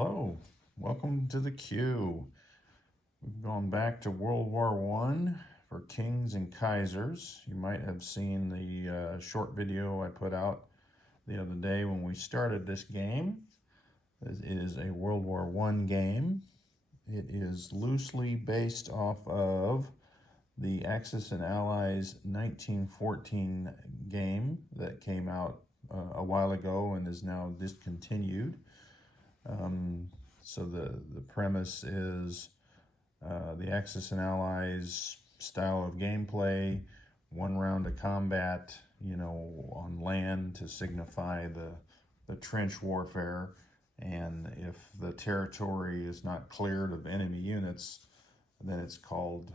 Hello, welcome to the queue. We've gone back to World War I for Kings and Kaisers. You might have seen the short video I put out the other day when we started this game. It is a World War I game. It is loosely based off of the Axis and Allies 1914 game that came out a while ago and is now discontinued. So the premise is the Axis and Allies style of gameplay, one round of combat, on land to signify the trench warfare. And if the territory is not cleared of enemy units, then it's called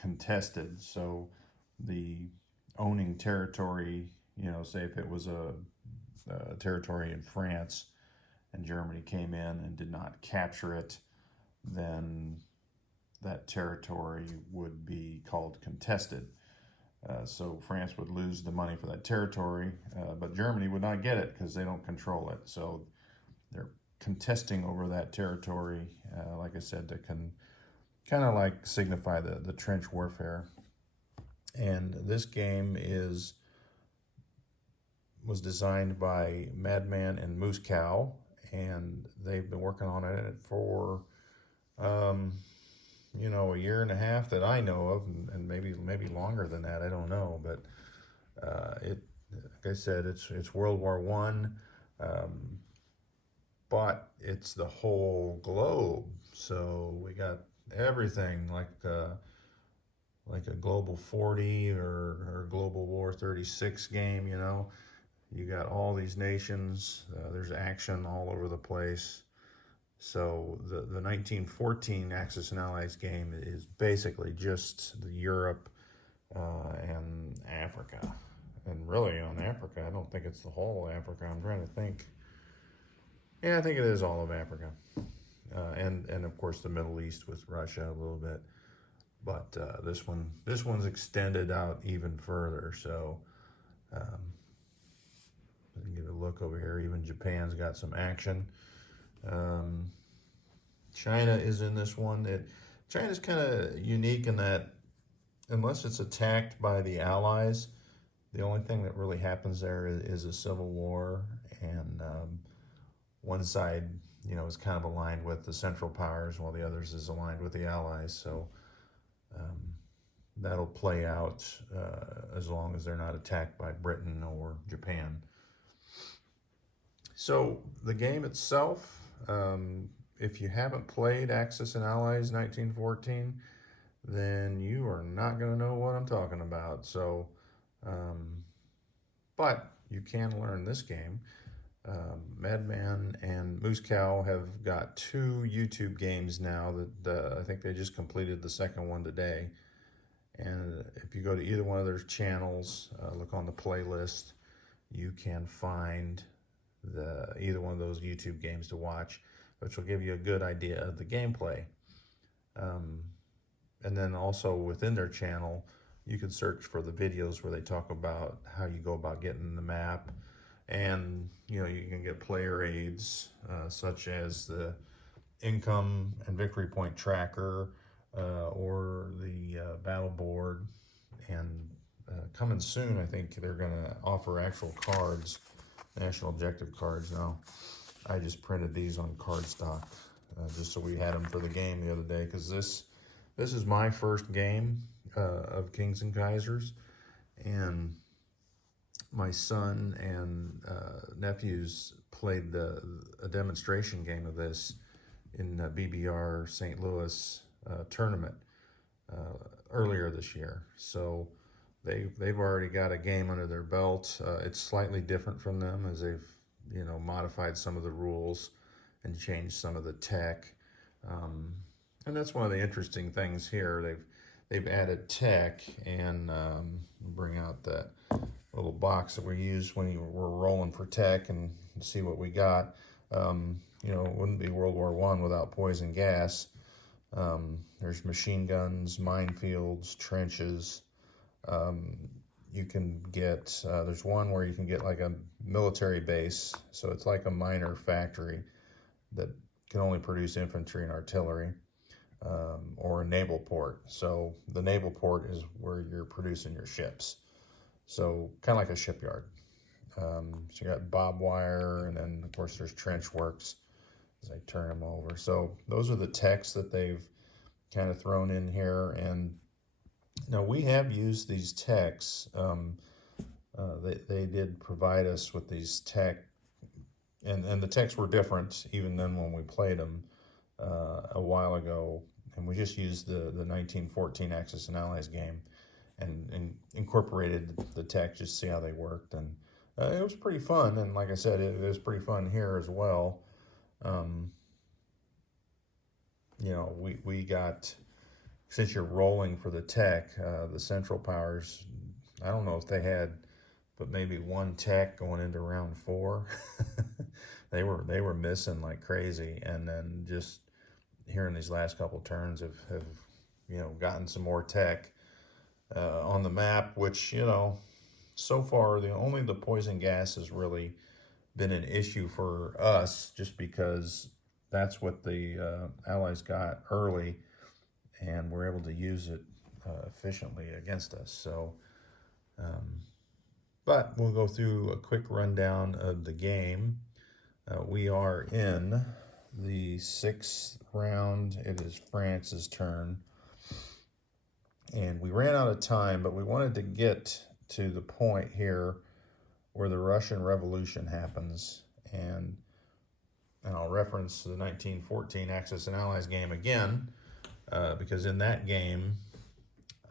contested. So the owning territory, say if it was a territory in France and Germany came in and did not capture it, then that territory would be called contested. So France would lose the money for that territory, but Germany would not get it because they don't control it. So they're contesting over that territory, like I said, that can kind of like signify the trench warfare. And this game was designed by Madman and Moose Cow, and they've been working on it for a year and a half that I know of, and maybe longer than that. I don't know, but like I said, it's World War I, but it's the whole globe. So we got everything like a Global 40 or Global War 36 game. You got all these nations. There's action all over the place. So the 1914 Axis and Allies game is basically just the Europe and Africa. And really on Africa, I don't think it's the whole of Africa. I'm trying to think. Yeah, I think it is all of Africa. And of course the Middle East with Russia a little bit. But this one's extended out even further. So give it a look over here. Even Japan's got some action. China is in this one. China's kind of unique in that unless it's attacked by the Allies, the only thing that really happens there is a civil war, and one side, is kind of aligned with the Central Powers while the others is aligned with the Allies. So that'll play out as long as they're not attacked by Britain or Japan. So the game itself, if you haven't played Axis and Allies 1914, then you are not going to know what I'm talking about. So, but you can learn this game. Madman and Moose Cow have got 2 YouTube games now that I think they just completed the second one today. And if you go to either one of their channels, look on the playlist, you can find either one of those YouTube games to watch, which will give you a good idea of the gameplay. And then also within their channel, you can search for the videos where they talk about how you go about getting the map, and you can get player aids such as the income and victory point tracker or the battle board. And coming soon, I think they're going to offer actual cards, national objective cards. Now, I just printed these on cardstock just so we had them for the game the other day, because this is my first game of Kings and Kaisers, and my son and nephews played a demonstration game of this in the BBR St. Louis tournament earlier this year. So they've already got a game under their belt. It's slightly different from them, as they've modified some of the rules and changed some of the tech. And that's one of the interesting things here. They've added tech, and bring out that little box that we use when we're rolling for tech and see what we got. It wouldn't be World War I without poison gas. There's machine guns, minefields, trenches. You can get, there's one where you can get like a military base. So it's like a minor factory that can only produce infantry and artillery, or a naval port. So the naval port is where you're producing your ships. So kind of like a shipyard. So you got barbed wire, and then of course there's trench works as I turn them over. So those are the techs that they've kind of thrown in here. And now we have used these techs. They did provide us with these tech, and the techs were different even than when we played them a while ago. And we just used the 1914 Axis and Allies game and incorporated the tech just to see how they worked. And it was pretty fun. And like I said, it was pretty fun here as well. You know, we got, since you're rolling for the tech, the Central Powers, I don't know if they had, but maybe one tech going into round 4. They were missing like crazy, and then just here in these last couple turns have you know, gotten some more tech on the map, which, you know, so far only the poison gas has really been an issue for us, just because that's what the Allies got early, and we're able to use it efficiently against us. So but we'll go through a quick rundown of the game. We are in the 6th round. It is France's turn. And we ran out of time, but we wanted to get to the point here where the Russian Revolution happens. And I'll reference the 1914 Axis and Allies game again, because in that game,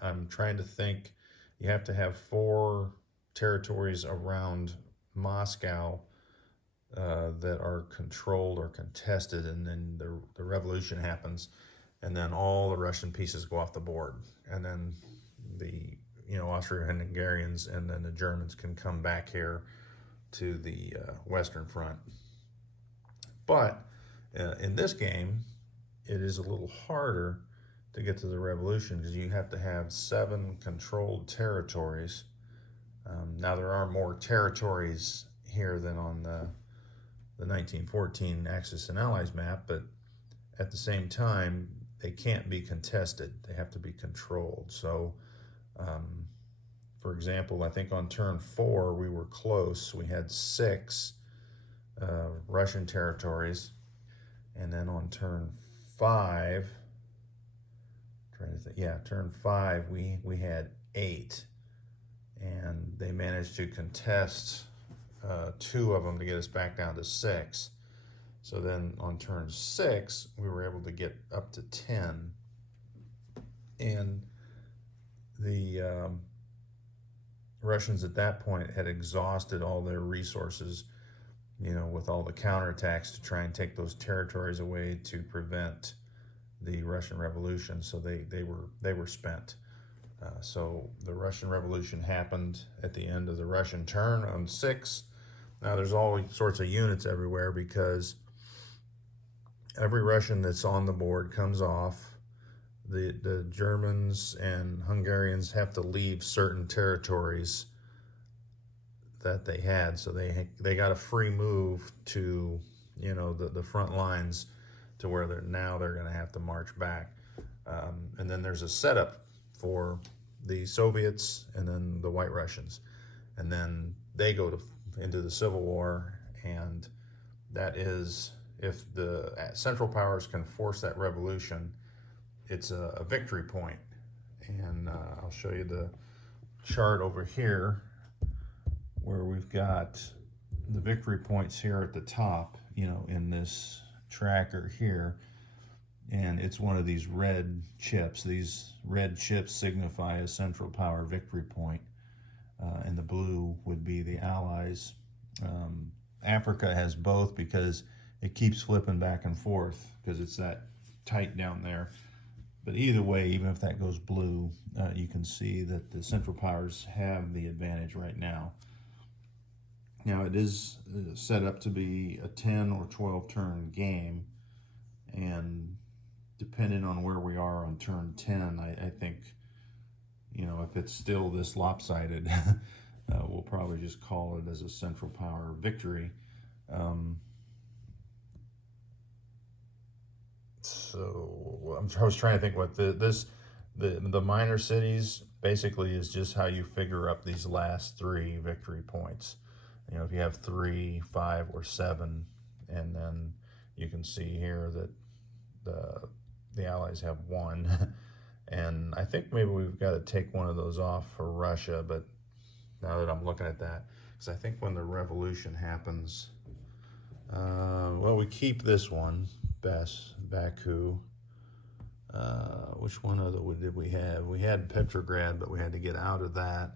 I'm trying to think, you have to have 4 territories around Moscow that are controlled or contested, and then the revolution happens, and then all the Russian pieces go off the board, and then the Austro-Hungarians and then the Germans can come back here to the Western Front. But in this game, it is a little harder to get to the revolution, because you have to have 7 controlled territories. Now there are more territories here than on the 1914 Axis and Allies map, but at the same time, they can't be contested. They have to be controlled. So, for example, I think on turn 4, we were close. We had 6 Russian territories. And then on turn 5, turn 5, we had 8. And they managed to contest 2 of them to get us back down to 6. So then on turn 6, we were able to get up to 10. And the Russians at that point had exhausted all their resources, you know, with all the counterattacks to try and take those territories away to prevent the Russian Revolution. So they were spent. So the Russian Revolution happened at the end of the Russian turn on 6. Now there's all sorts of units everywhere, because every Russian that's on the board comes off. The Germans and Hungarians have to leave certain territories that they had, so they got a free move to, you know, the front lines, to where they're going to have to march back. And then there's a setup for the Soviets and then the White Russians, and then they go into the Civil War. And that is, if the Central Powers can force that revolution, it's a victory point. And I'll show you the chart over here, where we've got the victory points here at the top, you know, in this tracker here. And it's one of these red chips. These red chips signify a Central Power victory point. And the blue would be the Allies. Africa has both, because it keeps flipping back and forth, because it's that tight down there. But either way, even if that goes blue, you can see that the Central Powers have the advantage right now. Now, it is set up to be a 10 or 12 turn game, and depending on where we are on turn 10, I think, you know, if it's still this lopsided, we'll probably just call it as a Central Power victory. So I was trying to think what the minor cities basically is just how you figure up these last 3 victory points. You know, if you have 3, 5, or 7, and then you can see here that the Allies have 1. And I think maybe we've got to take one of those off for Russia, but now that I'm looking at that, because I think when the revolution happens, well, we keep this one, Baku. Which one other did we have? We had Petrograd, but we had to get out of that.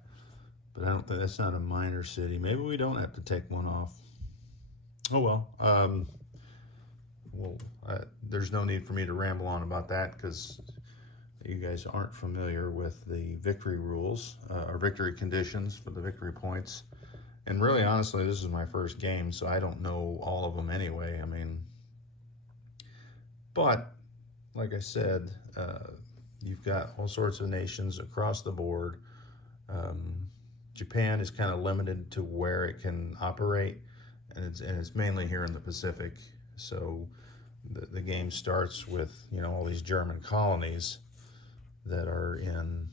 But I don't think that's not a minor city. Maybe we don't have to take one off. Oh well. There's no need for me to ramble on about that because you guys aren't familiar with the victory rules or victory conditions for the victory points. And really, honestly, this is my first game, so I don't know all of them anyway. I mean, but like I said, you've got all sorts of nations across the board. Japan is kind of limited to where it can operate, and it's mainly here in the Pacific. So the game starts with, you know, all these German colonies that are in.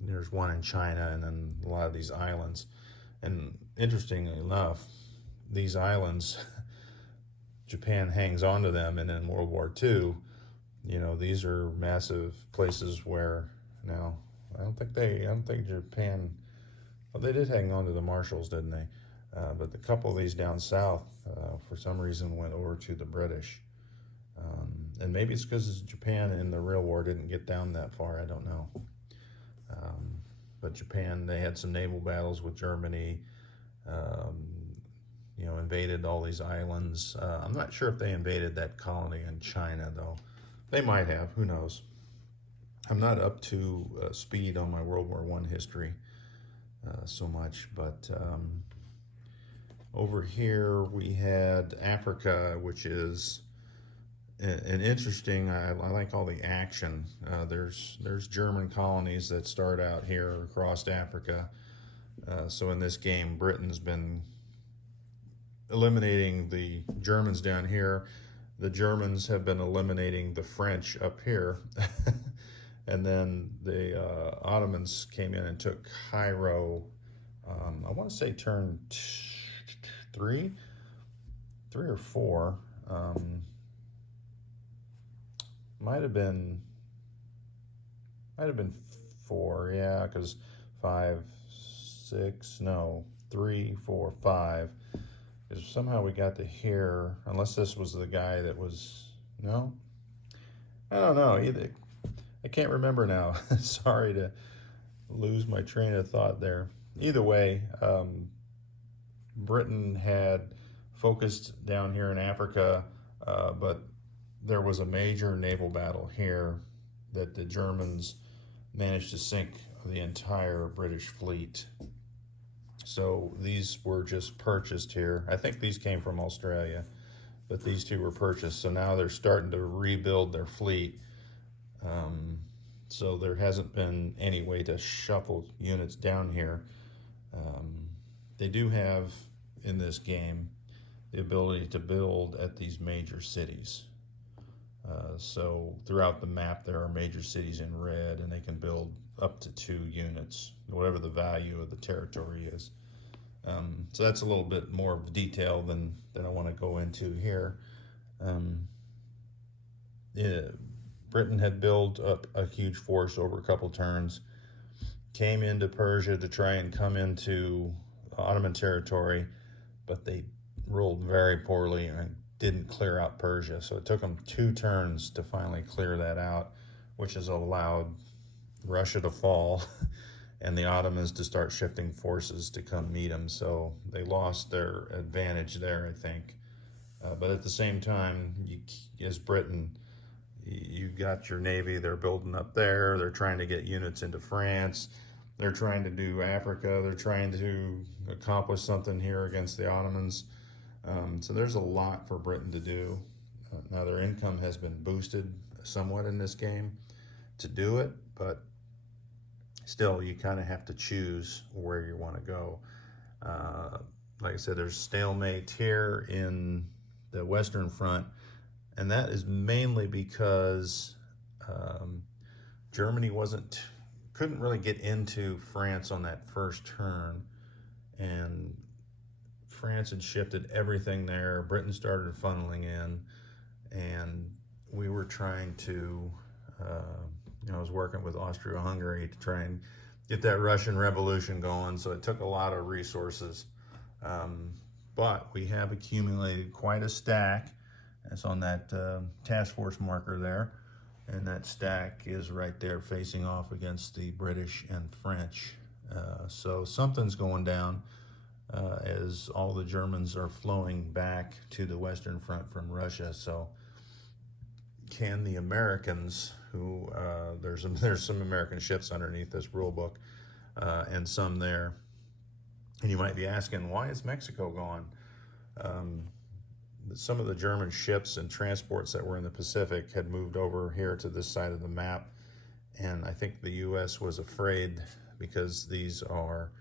There's one in China, and then a lot of these islands. And interestingly enough, these islands, Japan hangs on to them, and in World War II, you know, these are massive places where now I don't think Japan. Well, they did hang on to the Marshalls, didn't they? But a couple of these down south, for some reason, went over to the British. And maybe it's because Japan in the real war didn't get down that far. I don't know. But Japan, they had some naval battles with Germany. You know, invaded all these islands. I'm not sure if they invaded that colony in China, though. They might have. Who knows? I'm not up to speed on my World War I history so much, but over here we had Africa, which is an interesting. I like all the action. There's German colonies that start out here across Africa. So in this game, Britain's been eliminating the Germans down here. The Germans have been eliminating the French up here. And then the Ottomans came in and took Cairo, I want to say turn 3 or 4. Might have been 4, yeah, because 5, 6, no, 3, 4, 5. Because somehow we got to here, unless this was the guy that was, no? I don't know, either. I can't remember now. Sorry to lose my train of thought there. Either way, Britain had focused down here in Africa, but there was a major naval battle here that the Germans managed to sink the entire British fleet. So these were just purchased here. I think these came from Australia, but these two were purchased. So now they're starting to rebuild their fleet. So there hasn't been any way to shuffle units down here. They do have, in this game, the ability to build at these major cities. So throughout the map, there are major cities in red, and they can build up to 2 units, whatever the value of the territory is. So that's a little bit more of detail than I want to go into here. Britain had built up a huge force over a couple turns, came into Persia to try and come into Ottoman territory, but they ruled very poorly and didn't clear out Persia. So it took them 2 turns to finally clear that out, which has allowed Russia to fall and the Ottomans to start shifting forces to come meet them. So they lost their advantage there, I think. But at the same time, as Britain, you got your navy, they're building up there. They're trying to get units into France. They're trying to do Africa. They're trying to accomplish something here against the Ottomans. So there's a lot for Britain to do. Now their income has been boosted somewhat in this game to do it, but still you kind of have to choose where you want to go. Like I said, there's stalemate here in the Western Front, And that is mainly because Germany couldn't really get into France on that first turn, and France had shifted everything there. Britain started funneling in, and we were trying to, I was working with Austria-Hungary to try and get that Russian Revolution going. So it took a lot of resources, but we have accumulated quite a stack. That's on that task force marker there. And that stack is right there facing off against the British and French. So something's going down as all the Germans are flowing back to the Western Front from Russia. So can the Americans, who there's some American ships underneath this rule book and some there. And you might be asking, why is Mexico gone? Some of the German ships and transports that were in the Pacific had moved over here to this side of the map, and I think the U.S. was afraid because these are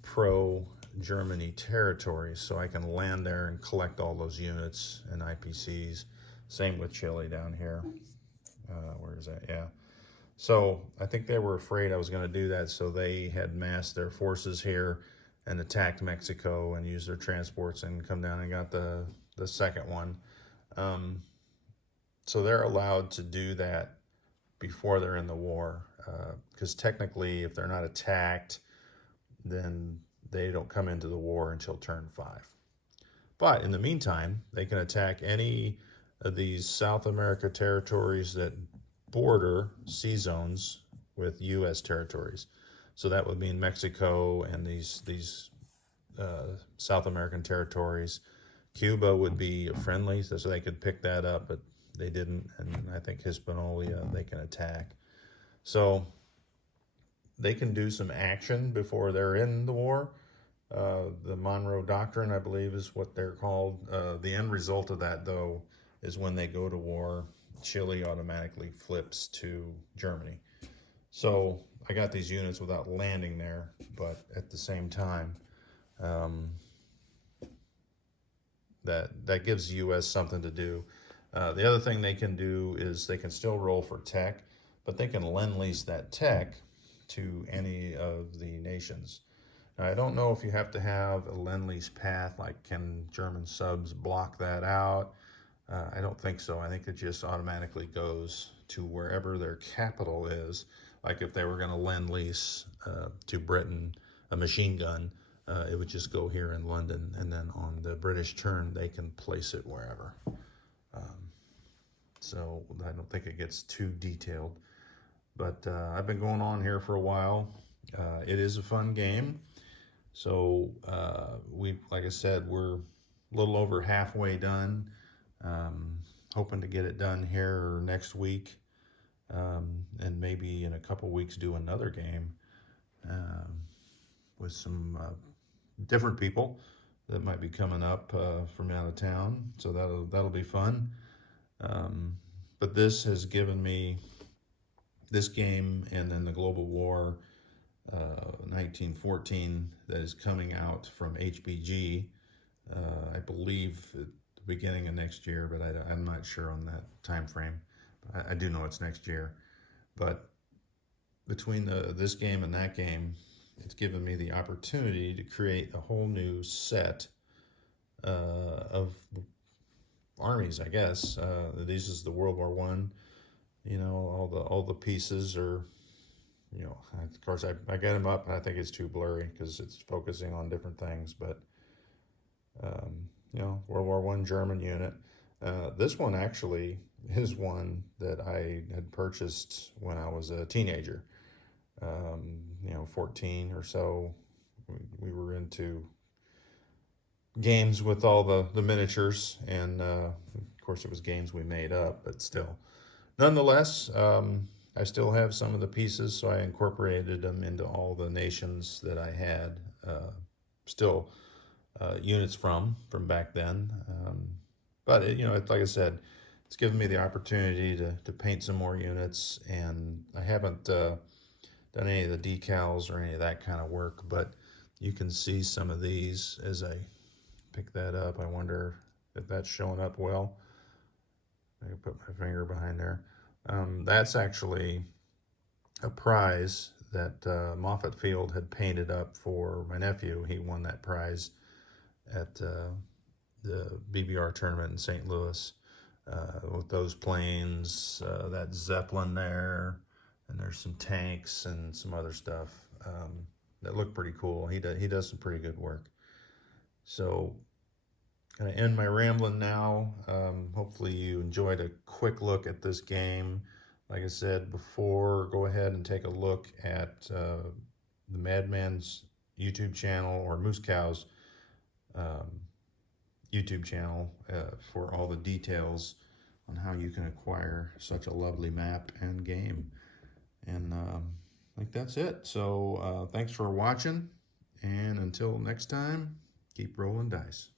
pro-Germany territories, so I can land there and collect all those units and IPCs. Same with Chile down here. Where is that? Yeah. So I think they were afraid I was going to do that, so they had massed their forces here and attacked Mexico and used their transports and come down and got the second one. So they're allowed to do that before they're in the war, because technically if they're not attacked, then they don't come into the war until turn 5. But in the meantime, they can attack any of these South America territories that border sea zones with U.S. territories. So that would mean Mexico and these South American territories. Cuba would be friendly, so they could pick that up, but they didn't. And I think Hispaniola they can attack. So they can do some action before they're in the war. The Monroe Doctrine, I believe, is what they're called. The end result of that, though, is when they go to war, Chile automatically flips to Germany. So I got these units without landing there, but at the same time, that gives the U.S. something to do. The other thing they can do is they can still roll for tech, but they can lend-lease that tech to any of the nations. Now, I don't know if you have to have a lend-lease path, like can German subs block that out? I don't think so. I think it just automatically goes to wherever their capital is. Like if they were going to lend-lease to Britain a machine gun, it would just go here in London, and then on the British turn, they can place it wherever. So I don't think it gets too detailed. But I've been going on here for a while. It is a fun game. So like I said, we're a little over halfway done. Hoping to get it done here next week, and maybe in a couple weeks do another game with some different people that might be coming up from out of town. So that'll be fun. But this has given me this game, and then the Global War 1914 that is coming out from HBG. I believe at the beginning of next year, but I'm not sure on that time frame. I do know it's next year. But between this game and that game, it's given me the opportunity to create a whole new set of armies, I guess. This is the World War One. All the pieces are, of course I get them up and I think it's too blurry because it's focusing on different things, but World War One German unit. This one actually is one that I had purchased when I was a teenager. 14 or so. We were into games with all the miniatures, and of course it was games we made up, but still. Nonetheless, I still have some of the pieces, so I incorporated them into all the nations that I had still units from back then. But like I said, it's given me the opportunity to paint some more units, and I haven't done any of the decals or any of that kind of work, but you can see some of these as I pick that up. I wonder if that's showing up well. put my finger behind there. That's actually a prize that Moffett Field had painted up for my nephew. He won that prize at the BBR tournament in St. Louis with those planes, that Zeppelin there, and there's some tanks and some other stuff that look pretty cool. He does some pretty good work. So going to end my rambling now. Hopefully you enjoyed a quick look at this game. Like I said before, go ahead and take a look at the Madman's YouTube channel, or Moose Cow's YouTube channel for all the details on how you can acquire such a lovely map and game. And I think that's it. So thanks for watching, and until next time, keep rolling dice.